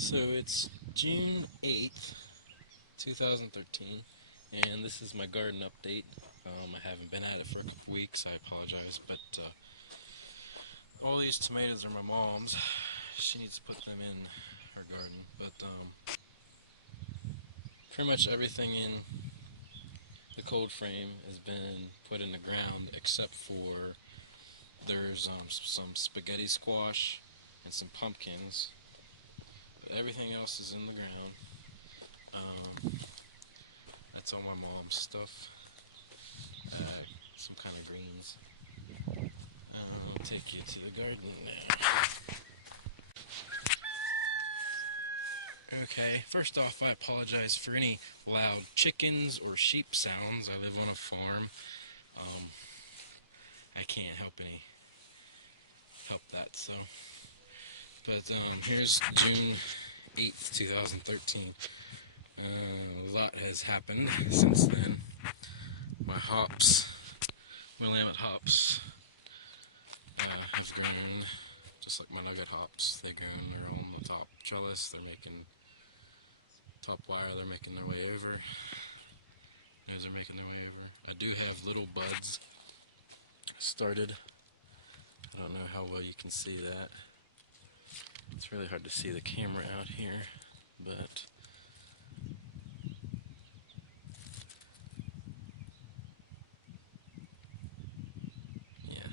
So it's June 8th, 2013, and this is my garden update. I haven't been at it for a couple weeks, I apologize, but all these tomatoes are my mom's. She needs to put them in her garden, but pretty much everything in the cold frame has been put in the ground except for there's some spaghetti squash and some pumpkins. Everything else is in the ground. That's all my mom's stuff. Some kind of greens. I'll take you to the garden now. Okay, first off, I apologize for any loud chickens or sheep sounds. I live on a farm. I can't help that, so. But here's June 8th, 2013. A lot has happened since then. My Willamette hops, have grown, just like my nugget hops. They're on the top trellis. They're making top wire. They're making their way over. Those are making their way over. I do have little buds started. I don't know how well you can see that. It's really hard to see the camera out here, but yeah.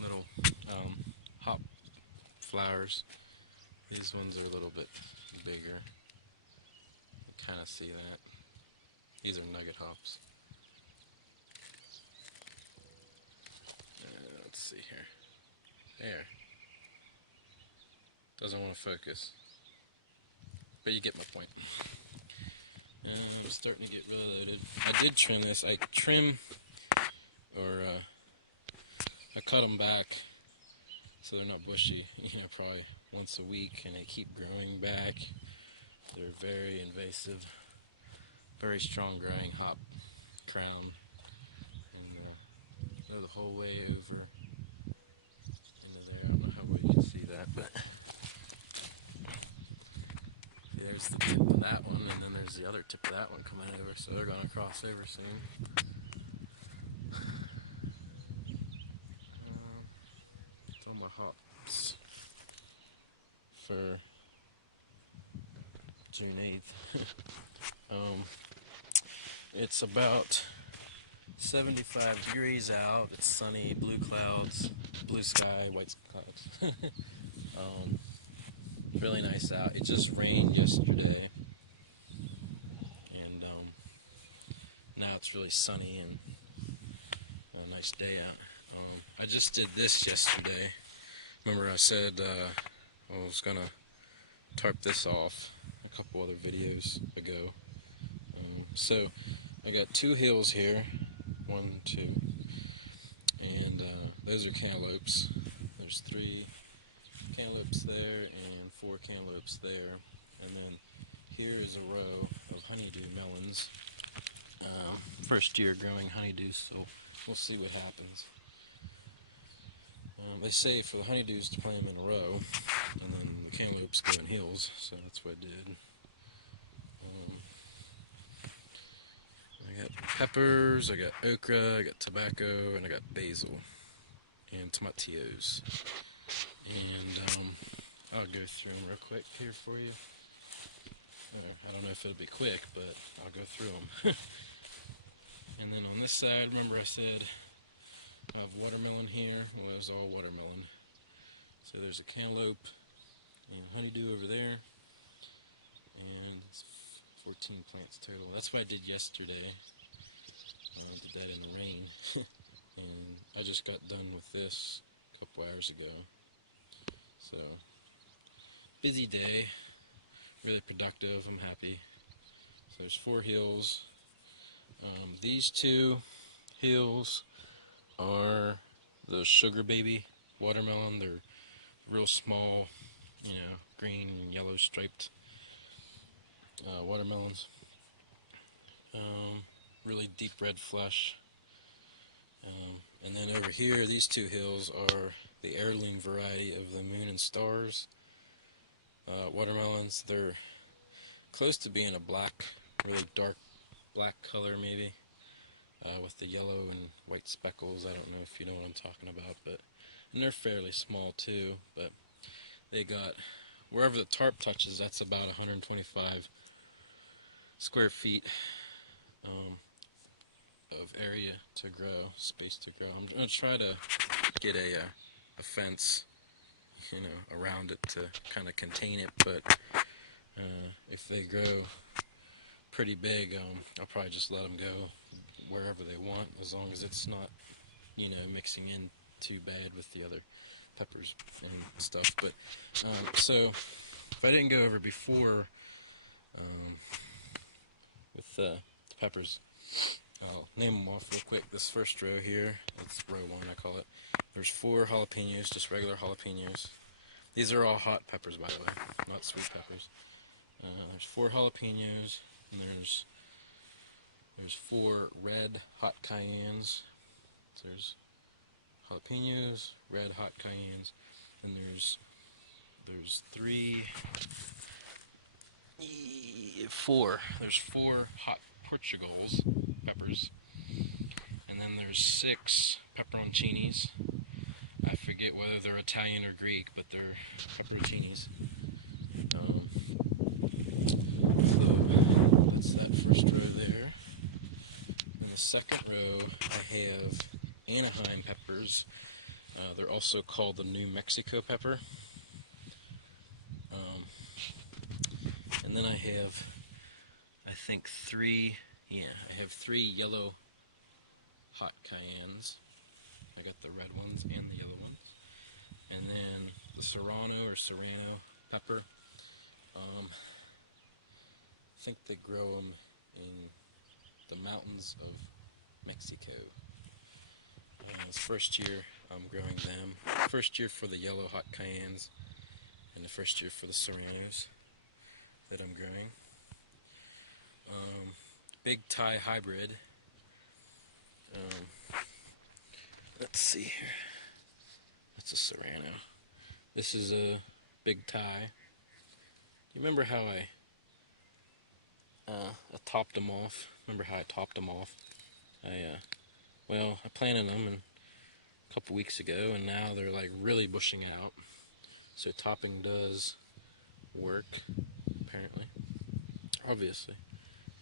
Little hop flowers. These ones are a little bit bigger. You kind of see that. These are nugget hops. Let's see here. There. Doesn't want to focus. But you get my point. I'm starting to get really loaded. I did trim this. I cut them back so they're not bushy, probably once a week, and they keep growing back. They're very invasive, very strong growing hop crown, and go the whole way over into there. I don't know how well you can see that, but there's the tip of that one, and then there's the other tip of that one coming over, so they're going to cross over soon. It's all my hops for June 8th. It's about 75 degrees out. It's sunny, blue clouds, blue sky, white clouds. Really nice out. It just rained yesterday, and now it's really sunny and a nice day out. I just did this yesterday. Remember I said I was gonna tarp this off a couple other videos ago. So I got two hills here, 1, 2, and those are cantaloupes. There's 3 cantaloupes there and 4 cantaloupes there, and then here is a row of honeydew melons. First year growing honeydews, so we'll see what happens. They say for the honeydews to plant them in a row, and then the cantaloupes go in hills, so that's what I did. I got peppers, I got okra, I got tobacco, and I got basil, and tomatillos. And I'll go through them real quick here for you. I don't know if it'll be quick, but I'll go through them. And then on this side, remember I said I have watermelon here. Well, it was all watermelon. So there's a cantaloupe and honeydew over there, and it's 14 plants total. That's what I did yesterday. I did that in the rain, and I just got done with this a couple hours ago. So, busy day, really productive, I'm happy. So there's 4 hills. These 2 hills are the Sugar Baby watermelon. They're real small, green and yellow striped watermelons. Really deep red flesh. And then over here, these two hills are the heirloom variety of the Moon and Stars watermelons. They're close to being a black, really dark black color maybe, with the yellow and white speckles. I don't know if you know what I'm talking about, but and they're fairly small too. But they got, wherever the tarp touches, that's about 125 square feet of area to grow, space to grow. I'm gonna try to get a fence, around it to kind of contain it. But if they grow pretty big, I'll probably just let them go wherever they want, as long as it's not, mixing in too bad with the other peppers and stuff. But so if I didn't go over before with the peppers, I'll name them off real quick. This first row here, it's row 1 I call it. There's 4 jalapenos, just regular jalapenos. These are all hot peppers, by the way, not sweet peppers. There's 4 jalapenos, and there's 4 red hot cayennes. So there's jalapenos, red hot cayennes, and there's 4. There's 4 hot Portugals peppers, and then there's 6 pepperoncinis. I forget whether they're Italian or Greek, but they're pepperoncinis. So that's that first row there. In the second row, I have Anaheim peppers. They're also called the New Mexico pepper. And then I have, I think, 3 yellow hot cayennes. I got the red ones and the yellow ones. And then the Serrano or Serrano pepper. I think they grow them in the mountains of Mexico. This first year I'm growing them. First year for the yellow hot cayennes, and the first year for the Serranos that I'm growing. Big Thai hybrid. Let's see here. That's a Serrano. This is a Big Thai. You remember how I topped them off? Remember how I topped them off? I planted them a couple weeks ago, and now they're like really bushing out. So topping does work, apparently. Obviously.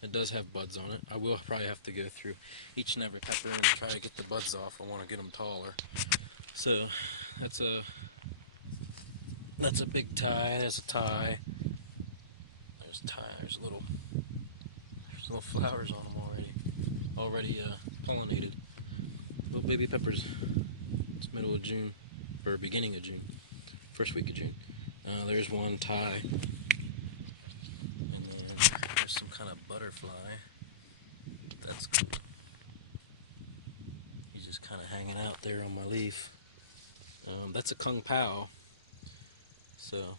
It does have buds on it. I will probably have to go through each and every pepper and try to get the buds off. I want to get them taller. So that's a Big Thai. That's a Thai. There's little flowers on them already pollinated. Little baby peppers. It's middle of June, or beginning of June, first week of June. There's one Thai, and then there's some kind of butterfly. That's cool. He's just kind of hanging out there on my leaf. That's a Kung Pao. So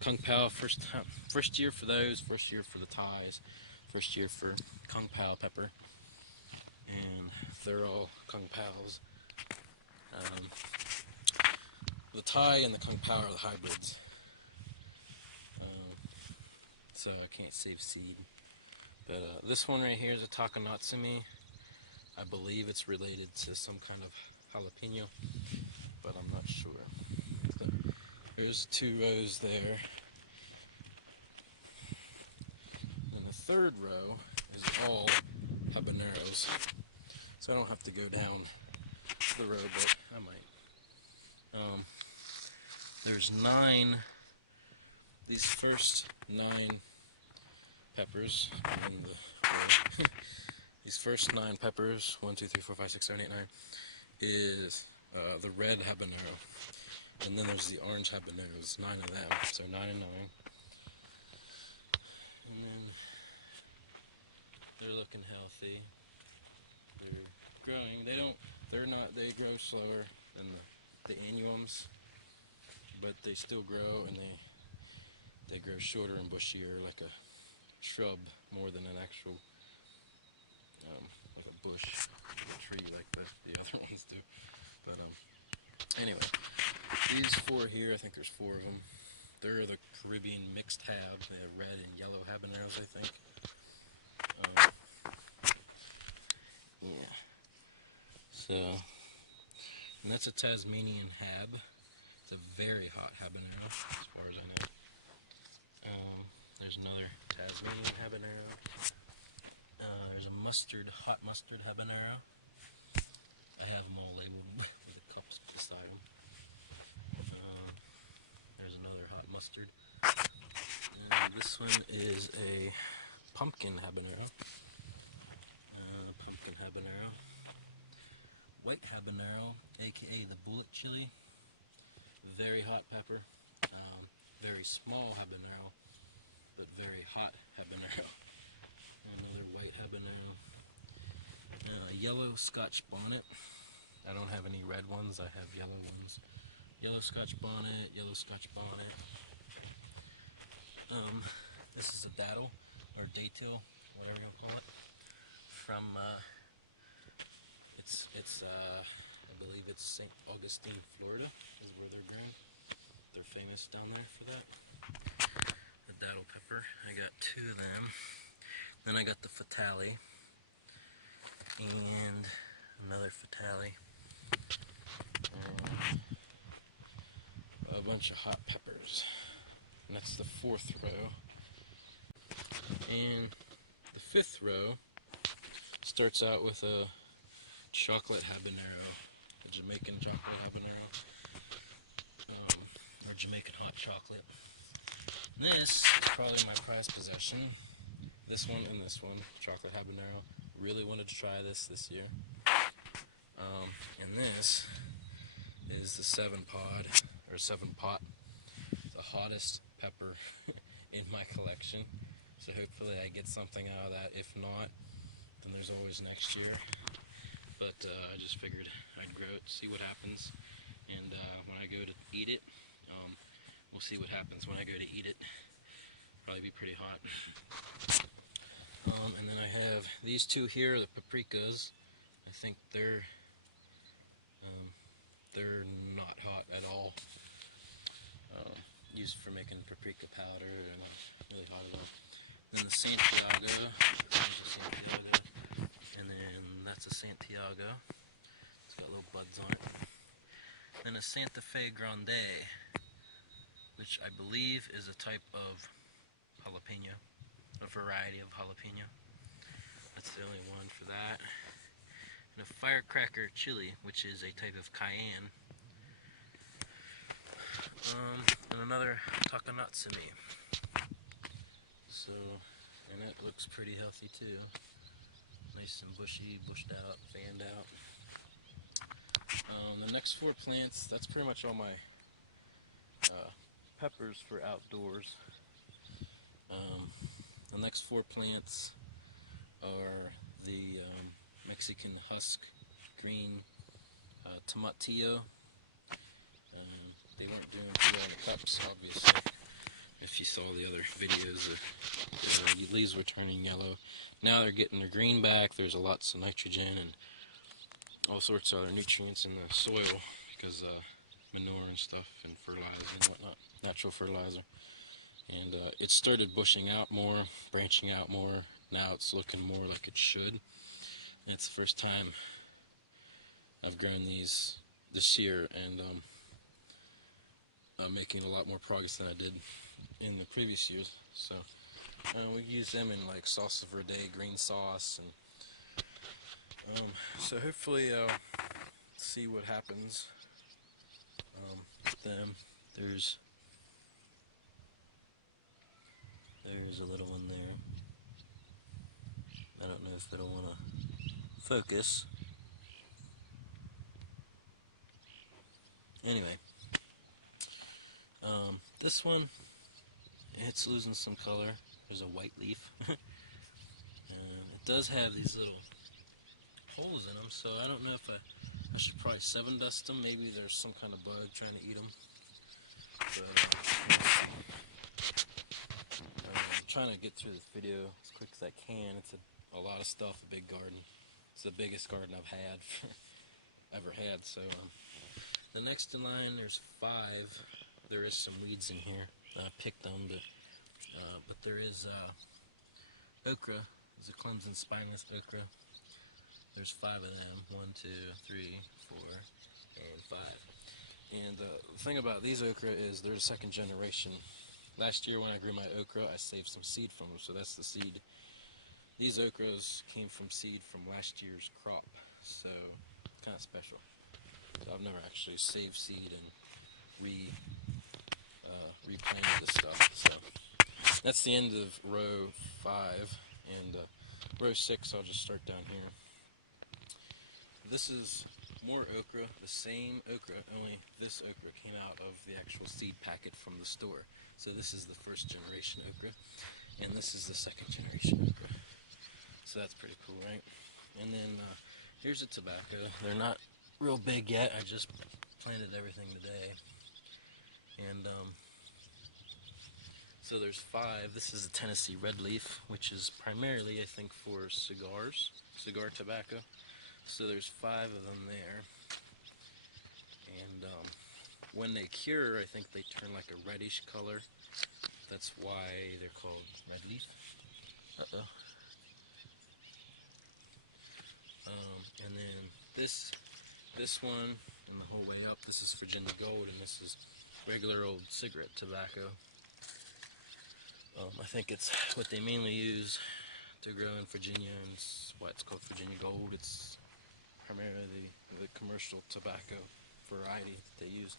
Kung Pao, first year for those, first year for the Thais, first year for Kung Pao pepper, and they're all Kung Paos. The Thai and the Kung Pao are the hybrids, so I can't save seed. But this one right here is a Takanatsumi. I believe it's related to some kind of jalapeno, but I'm not sure. So there's 2 rows there. And the third row is all habaneros. So I don't have to go down the row, but I might. There's 9, these first 9 peppers in the row. These first 9 peppers, 1, 2, 3, 4, 5, 6, 7, 8, 9, is the red habanero. And then there's the orange habaneros, 9 of them, so 9 and 9. And then they're looking healthy. They're growing. They grow slower than the annuums, but they still grow, and they grow shorter and bushier, like a shrub more than an actual like a bush, a tree like the other ones do. But anyway, these four here, I think there's four of them. They're the Caribbean mixed hab. They have red and yellow habaneros, I think. Yeah. So, and that's a Tasmanian hab. It's a very hot habanero, as far as I know. There's another Tasmanian habanero. There's a hot mustard habanero. I have them all labeled with the cups beside them. There's another hot mustard. And this one is a pumpkin habanero. Pumpkin habanero. White habanero, aka the bullet chili. Very hot pepper. Very small habanero, but very hot habanero. Another white habanero. Yellow Scotch bonnet. I don't have any red ones, I have yellow ones. Yellow Scotch bonnet, yellow Scotch bonnet. This is a datil, or datil, whatever you call it. From, I believe it's St. Augustine, Florida, is where they're grown. They're famous down there for that. The datil pepper. I got two of them. Then I got the Fatale. And another Fatale. A bunch of hot peppers. And that's the fourth row. And the fifth row starts out with a chocolate habanero, a Jamaican chocolate habanero, or Jamaican hot chocolate. This is probably my prized possession. This one and this one, chocolate habanero. Really wanted to try this year. And this is the 7-pod, or 7-pot, the hottest pepper in my collection. So hopefully I get something out of that. If not, then there's always next year. But I just figured I'd grow it, see what happens. And when I go to eat it, we'll see what happens when I go to eat it. Probably be pretty hot. And then I have these two here, the paprikas. I think they're not hot at all. Used for making paprika powder, and not really hot at all. Then the Santiago, and then that's a Santiago. It's got little buds on it. Then a Santa Fe Grande, which I believe is a type of jalapeno, a variety of jalapeno. That's the only one for that. And a firecracker chili, which is a type of cayenne. And another Takanatsumi. So, and that looks pretty healthy too. Nice and bushy, bushed out, fanned out. The next four plants, that's pretty much all my peppers for outdoors. The next four plants are the Mexican husk green tomatillo. They weren't doing too well in the cups, obviously. If you saw the other videos, the leaves were turning yellow. Now they're getting their green back. There's lots of nitrogen and all sorts of other nutrients in the soil because manure and stuff and fertilizer and whatnot, natural fertilizer. And it started bushing out more, branching out more. Now it's looking more like it should. And it's the first time I've grown these this year, and I'm making a lot more progress than I did in the previous years. So we use them in like salsa verde, green sauce, and so hopefully see what happens with them. There's a little one there. I don't know if it'll want to focus. Anyway, this one, it's losing some color. There's a white leaf. And it does have these little holes in them, so I don't know if I should probably 7 dust them. Maybe there's some kind of bug trying to eat them. But I'm trying to get through this video as quick as I can. It's a lot of stuff, a big garden. It's the biggest garden I've had ever had. So the next in line, there's 5. There is some weeds in here. I picked them, but there is okra. There's a Clemson spineless okra. There's 5 of them. 1, 2, 3, 4, and 5. And the thing about these okra is they're the second generation. Last year when I grew my okra, I saved some seed from them, so that's the seed. These okras came from seed from last year's crop, so it's kind of special. So I've never actually saved seed and replanted the stuff. So that's the end of row 5, and row 6 I'll just start down here. This is more okra, the same okra, only this okra came out of the actual seed packet from the store. So this is the first generation okra, and this is the second generation okra. So that's pretty cool, right? And then here's a tobacco. They're not real big yet. I just planted everything today. And so there's 5. This is a Tennessee red leaf, which is primarily, I think, for cigars, cigar tobacco. So there's 5 of them there. And when they cure, I think they turn like a reddish color. That's why they're called red leaf. Uh-oh. And then this one, and the whole way up, this is Virginia Gold, and this is regular old cigarette tobacco. I think it's what they mainly use to grow in Virginia, and it's why it's called Virginia Gold. It's primarily the commercial tobacco variety that they use.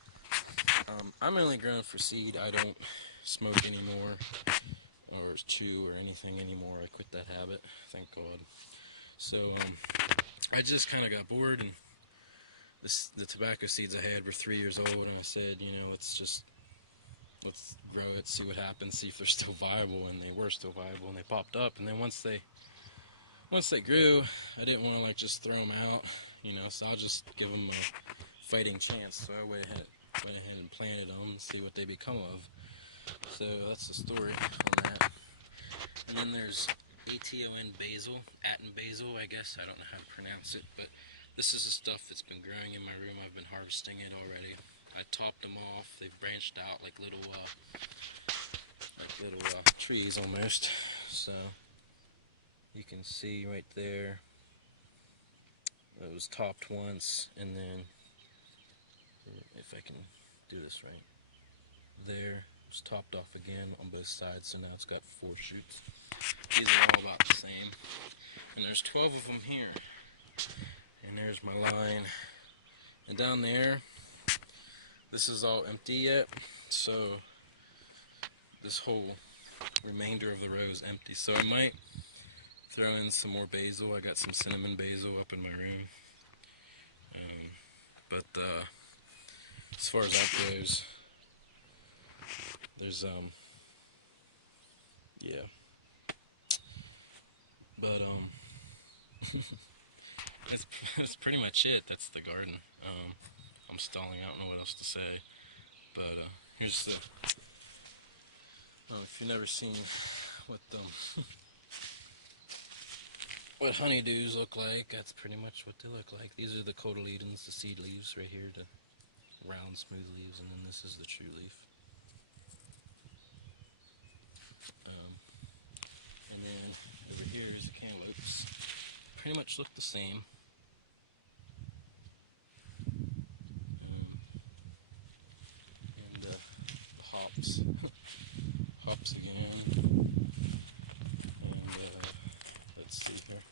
I'm only growing for seed. I don't smoke anymore, or chew, or anything anymore. I quit that habit, thank God. So I just kind of got bored, and the tobacco seeds I had were 3 years old, and I said, let's grow it, see what happens, see if they're still viable, and they were still viable, and they popped up. And then once they grew, I didn't want to just throw them out, so I'll just give them a fighting chance. So I went ahead and planted them and see what they become of. So that's the story on that. And then there's Aton basil, Aton basil, I guess. I don't know how to pronounce it, but this is the stuff that's been growing in my room. I've been harvesting it already. I topped them off. They've branched out like little trees almost. So you can see right there, it was topped once, and then if I can do this right, there it was topped off again on both sides. So now it's got 4 shoots. These are all about the same, and there's 12 of them here. And there's my line, and down there, this is all empty yet, so this whole remainder of the row is empty. So I might throw in some more basil. I got some cinnamon basil up in my room, but as far as that goes, there's yeah, but that's pretty much it. That's the garden. I'm stalling. I don't know what else to say, but here's the. If you've never seen what what honeydews look like, that's pretty much what they look like. These are the cotyledons, the seed leaves right here, the round, smooth leaves, and then this is the true leaf. And then over here is the cantaloupes. Pretty much look the same. And the hops. Hops again. And let's see here.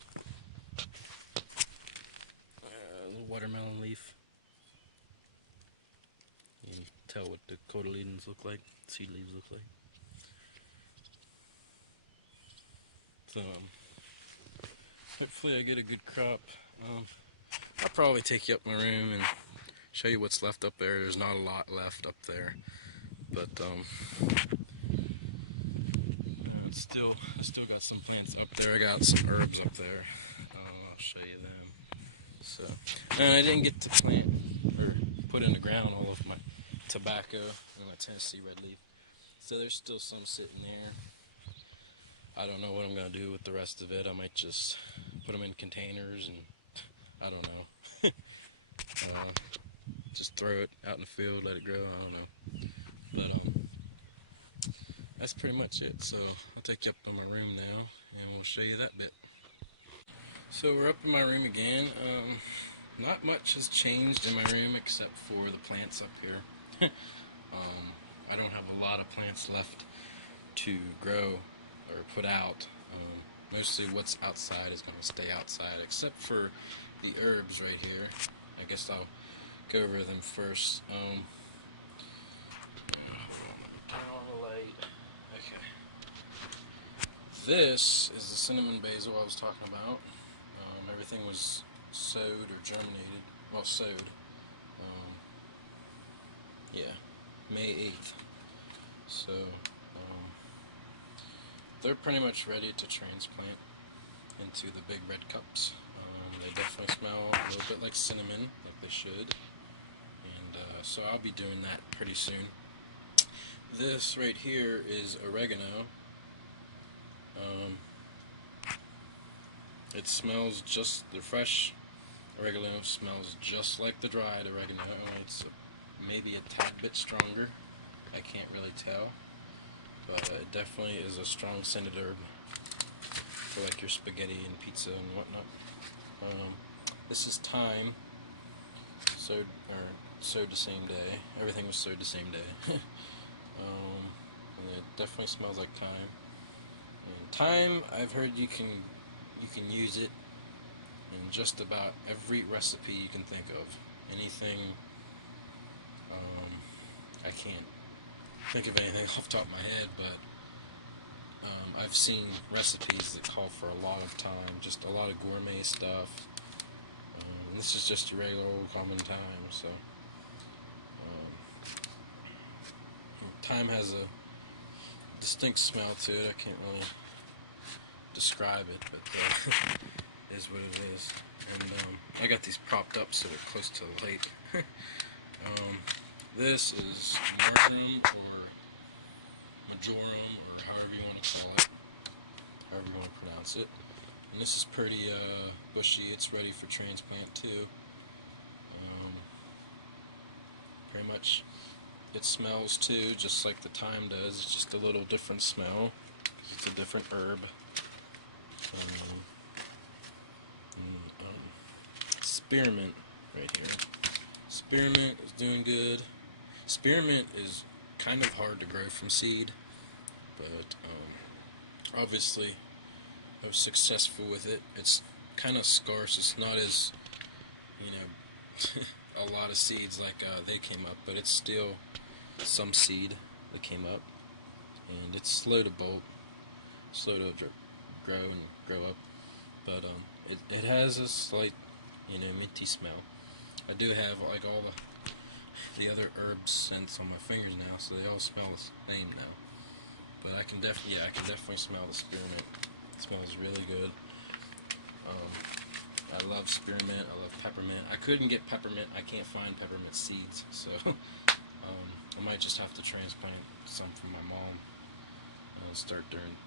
The watermelon leaf. You can tell what the cotyledons look like, seed leaves look like. So hopefully I get a good crop. I'll probably take you up my room and show you what's left up there. There's not a lot left up there, but I still got some plants up there. I got some herbs up there. I'll show you them. So, and I didn't get to plant or put in the ground all of my tobacco and my Tennessee red leaf. So there's still some sitting there. I don't know what I'm going to do with the rest of it. I might just put them in containers and I don't know. uh, just throw it out in the field, let it grow. I don't know. But that's pretty much it. So I'll take you up to my room now, and we'll show you that bit. So we're up in my room again. Not much has changed in my room except for the plants up here. I don't have a lot of plants left to grow or put out. Mostly what's outside is going to stay outside, except for the herbs right here. I guess I'll go over them first. Turn on the light. Okay. This is the cinnamon basil I was talking about. Everything was sowed or germinated. Well, sowed. Yeah, May 8th. So, they're pretty much ready to transplant into the big red cups. They definitely smell a little bit like cinnamon, like they should. And so I'll be doing that pretty soon. This right here is oregano. It smells just, the fresh oregano smells just like the dried oregano. It's maybe a tad bit stronger. I can't really tell. But it definitely is a strong scented herb for like your spaghetti and pizza and whatnot. This is thyme, sowed the same day. Everything was sowed the same day. And it definitely smells like thyme. And thyme, I've heard you can use it in just about every recipe you can think of. Anything. I can't think of anything off the top of my head, but I've seen recipes that call for a lot of thyme, just a lot of gourmet stuff. This is just your regular old common thyme, so thyme has a distinct smell to it. I can't really describe it, but it is what it is. And I got these propped up so they're close to the light. This is marjoram or majoram, or however you want to call it, however you want to pronounce it. And this is pretty bushy. It's ready for transplant too. Pretty much, it smells too, just like the thyme does. It's just a little different smell. It's a different herb. Spearmint right here. Spearmint is doing good. Spearmint is kind of hard to grow from seed, but obviously I was successful with it. It's kind of scarce. It's not as, a lot of seeds like they came up, but it's still some seed that came up, and it's slow to bolt, slow to grow and grow up, but it has a slight, minty smell. I do have like all the other herb scents on my fingers now, so they all smell the same now. But I can definitely smell the spearmint. It smells really good. I love spearmint. I love peppermint. I couldn't get peppermint. I can't find peppermint seeds, so I might just have to transplant some from my mom and start doing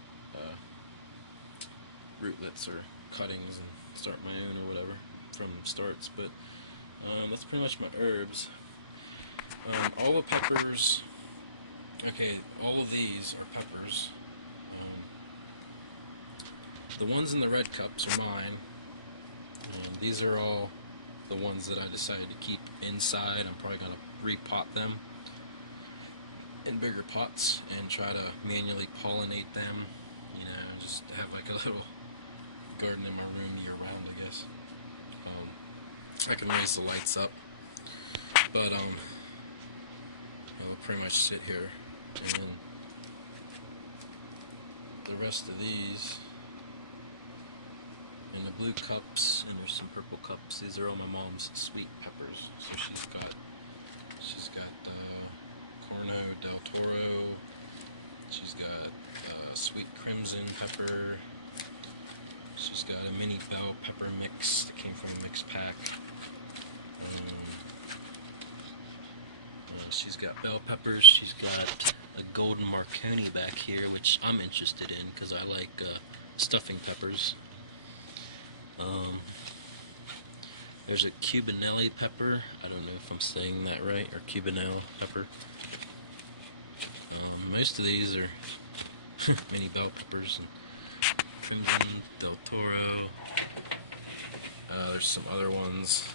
rootlets or cuttings and start my own or whatever from starts. But that's pretty much my herbs. All the peppers. Okay, all of these are peppers. The ones in the red cups are mine. These are all the ones that I decided to keep inside. I'm probably going to repot them in bigger pots and try to manually pollinate them. Just have like a little garden in my room year round, I guess. I can raise the lights up, but I'll pretty much sit here, and the rest of these in the blue cups, and there's some purple cups. These are all my mom's sweet peppers. So she's got Corno del Toro. She's got sweet crimson pepper. She's got a mini bell pepper mix that came from a mix pack. She's got bell peppers. She's got a golden Marconi back here, which I'm interested in because I like stuffing peppers. There's a Cubanelli pepper. I don't know if I'm saying that right, or Cubanelle pepper. Most of these are mini bell peppers. And Crimson, Del Toro. There's some other ones.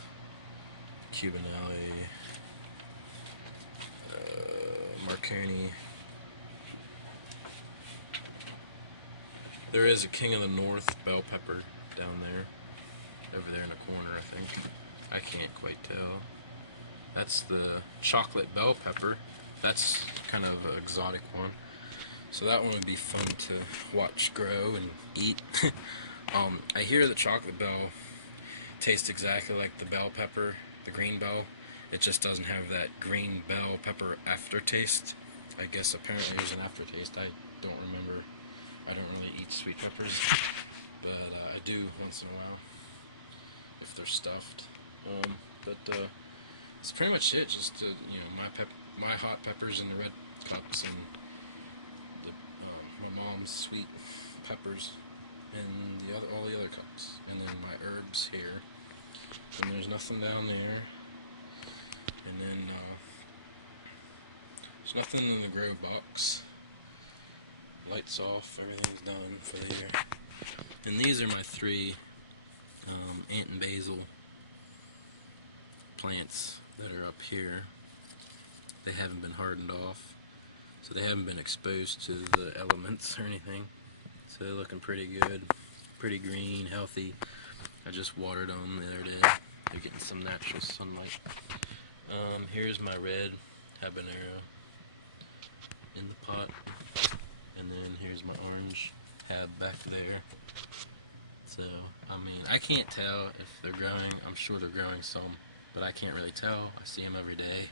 Cubanelli, Marconi. There is a King of the North bell pepper down there. Over there in the corner, I think. I can't quite tell. That's the chocolate bell pepper. That's kind of an exotic one. So that one would be fun to watch grow and eat. I hear the chocolate bell tastes exactly like the bell pepper, the green bell. It just doesn't have that green bell pepper aftertaste. I guess apparently there's an aftertaste. I don't remember. I don't really eat sweet peppers, but I do once in a while if they're stuffed. But that's pretty much it. Just my hot peppers in the red cups, and my mom's sweet peppers in all the other cups, and then my herbs here. And there's nothing down there. And then there's nothing in the grow box. Lights off. Everything's done for the year. And these are my 3 ant and basil plants that are up here. They haven't been hardened off, so they haven't been exposed to the elements or anything. So they're looking pretty good, pretty green, healthy. I just watered them the other day. They're getting some natural sunlight. Here's my red habanero in the pot, and then here's my orange hab back there. So, I mean, I can't tell if they're growing. I'm sure they're growing some, but I can't really tell. I see them every day.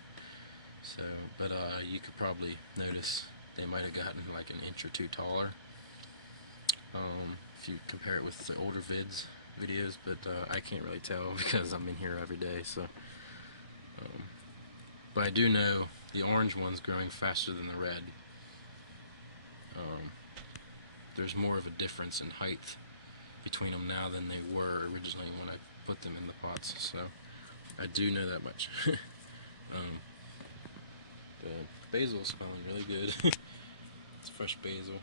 So, but you could probably notice they might have gotten like an inch or 2 taller. If you compare it with the older videos, but I can't really tell because I'm in here every day. So, but I do know the orange one's growing faster than the red. There's more of a difference in height between them now than they were originally when I put them in the pots. So I do know that much. The basil's smelling really good. It's fresh basil.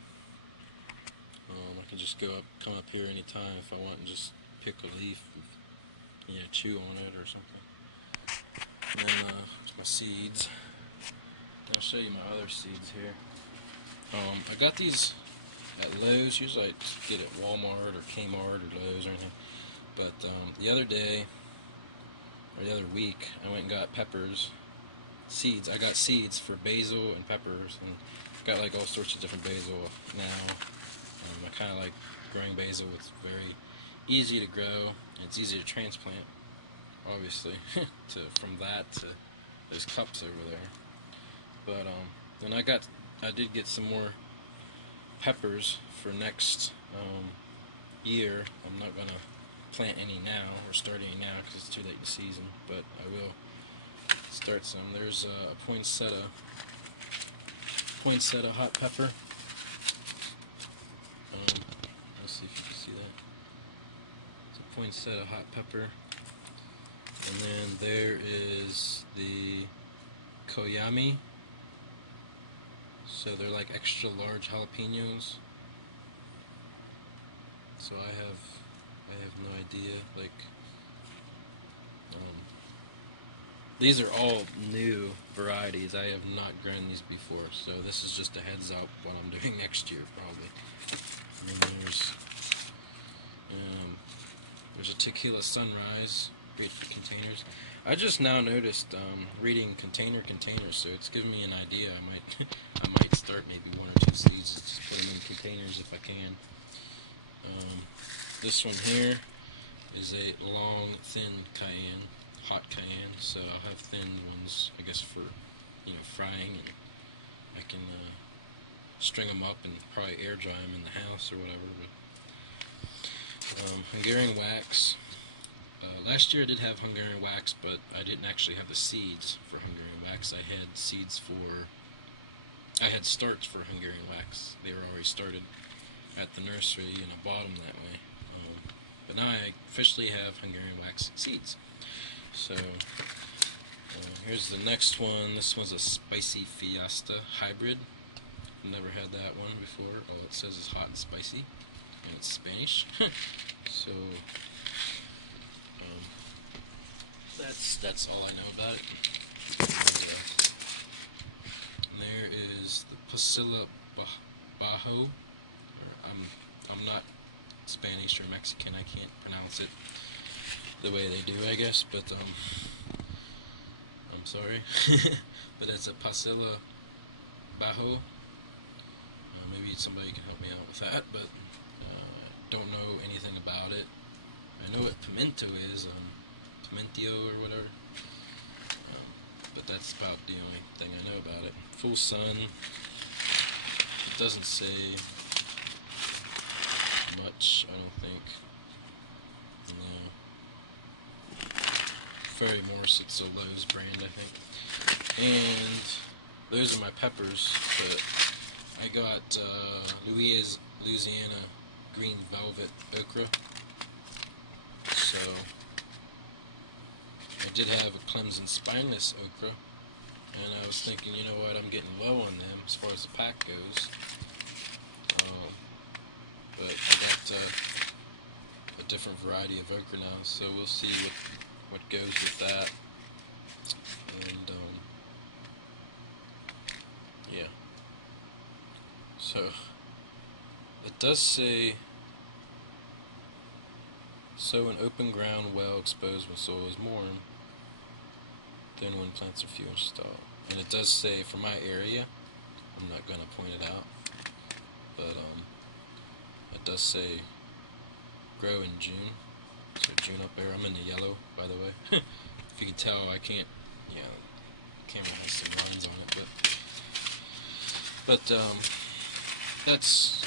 I can just come up here anytime if I want and just pick a leaf and, chew on it or something. And then there's my seeds. I'll show you my other seeds here. I got these at Lowe's. Usually I get at Walmart or Kmart or Lowe's or anything. But the other day, or the other week, I went and got peppers, seeds. I got seeds for basil and peppers, and got like all sorts of different basil now. I kind of like growing basil. It's very easy to grow. It's easy to transplant, obviously, from that to those cups over there. But then I did get some more peppers for next year. I'm not gonna plant any now or start any now because it's too late in the season, but I will start some. There's a poinsettia hot pepper. Let's see if you can see that. It's a poinsettia hot pepper. And then there is the koyami. So they're like extra large jalapenos. So I have no idea. Like, these are all new varieties. I have not grown these before, so this is just a heads up what I'm doing next year probably. And then there's a tequila sunrise, great for containers. I just now noticed reading containers, so it's giving me an idea. I might start maybe 1 or 2 seeds, just put them in containers if I can. This one here is a long, thin cayenne, hot cayenne. So I'll have thin ones, I guess, for frying, and I can string them up and probably air dry them in the house or whatever. But Hungarian wax. Last year I did have Hungarian wax, but I didn't actually have the seeds for Hungarian wax. I had starts for Hungarian wax. They were already started at the nursery, and I bought them that way. But now I officially have Hungarian wax seeds. So here's the next one. This one's a spicy Fiesta hybrid. Never had that one before. All it says is hot and spicy, and it's Spanish. So that's all I know about it. And there is the Pasilla Bajo. I'm not Spanish or Mexican. I can't pronounce it the way they do, I guess. But I'm sorry. But it's a Pasilla Bajo. Maybe somebody can help me out with that, but don't know anything about it. I know what pimento is, pimentio or whatever, but that's about the only thing I know about it. Full sun. It doesn't say much, I don't think. No. Ferry Morse, it's a Lowe's brand, I think. And those are my peppers, but I got Louisiana Green Velvet Okra. So I did have a Clemson Spineless Okra, and I was thinking, you know what, I'm getting low on them as far as the pack goes. But I got a different variety of okra now, so we'll see what goes with that. And yeah. So it does say, sow in open ground well exposed when soil is warm, then when plants are few inches tall. And it does say for my area, I'm not going to point it out, but it does say grow in June. So June up there. I'm in the yellow, by the way. If you can tell, I can't, the camera has some lines on it, but that's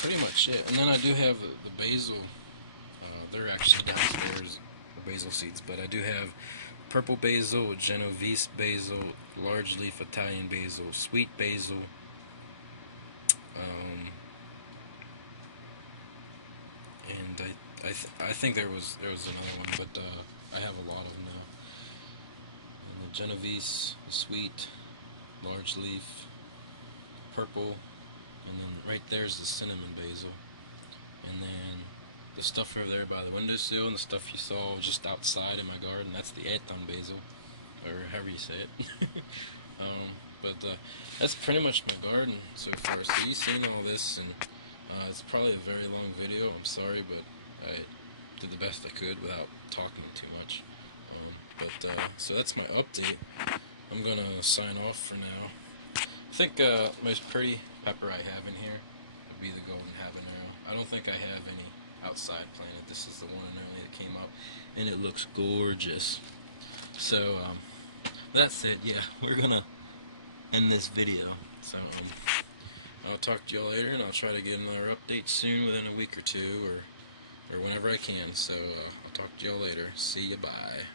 pretty much it. And then I do have the basil. They're actually downstairs, the basil seeds, but I do have purple basil, Genovese basil, large leaf Italian basil, sweet basil, and I think there was another one, but I have a lot of them now. And the Genovese, the sweet, large leaf, purple, and then right there's the cinnamon basil, and then the stuff over there by the windowsill and the stuff you saw just outside in my garden, that's the Eton basil, or however you say it. But that's pretty much my garden so far. So you've seen all this, and it's probably a very long video. I'm sorry, but I did the best I could without talking too much. So that's my update. I'm gonna sign off for now. I think most pretty pepper I have in here would be the golden habanero. I don't think I have any outside planted. This is the one and only that came up, and it looks gorgeous. So that's it. Yeah, we're gonna end this video. So I'll talk to y'all later, and I'll try to get another update soon, within a week or two, or whenever I can. So I'll talk to y'all later. See ya. Bye.